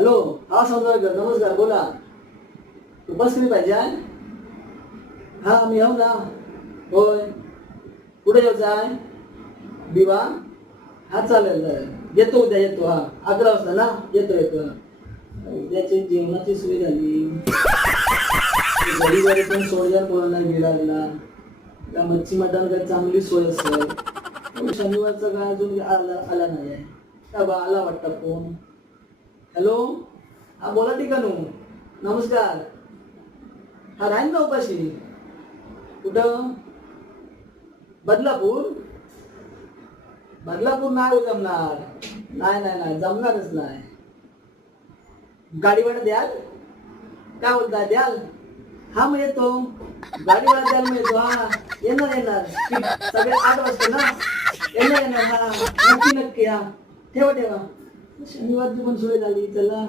Hello, हा सौंदर्यकर, नमस्कार, बोला. उपस्थिती पाहिजे आहे. हा मी येऊ ना. होय, कुठे यायचं आहे? दिवा. हा चालेल येतो, उद्या येतो. हा 11 वाजता ना, येतो. उद्याची जेवणाची सोय झाली. घरी पण सोडल्या पोरांना गिळायला. त्या मच्छी मटण काही चांगली सोय असेल. शनिवारचा काय अजून आला नाही आहे. आला वाटतं फोन. हॅलो, हा बोला ठिकाणू. नमस्कार. हा राहीन का उपाशी? कुठं? बदलापूर. बदलापूर नाही जमणार. नाही जमणारच नाही. गाडी भाडं द्याल? काय बोलता, द्याल? हा मग येतो. गाडी भाडं द्याल मग येतो. हा येणार. सगळे 8 वाजता ना. येणार. हा नक्की. हा ठेवा. शनिवारची पण सोय झाली. चला.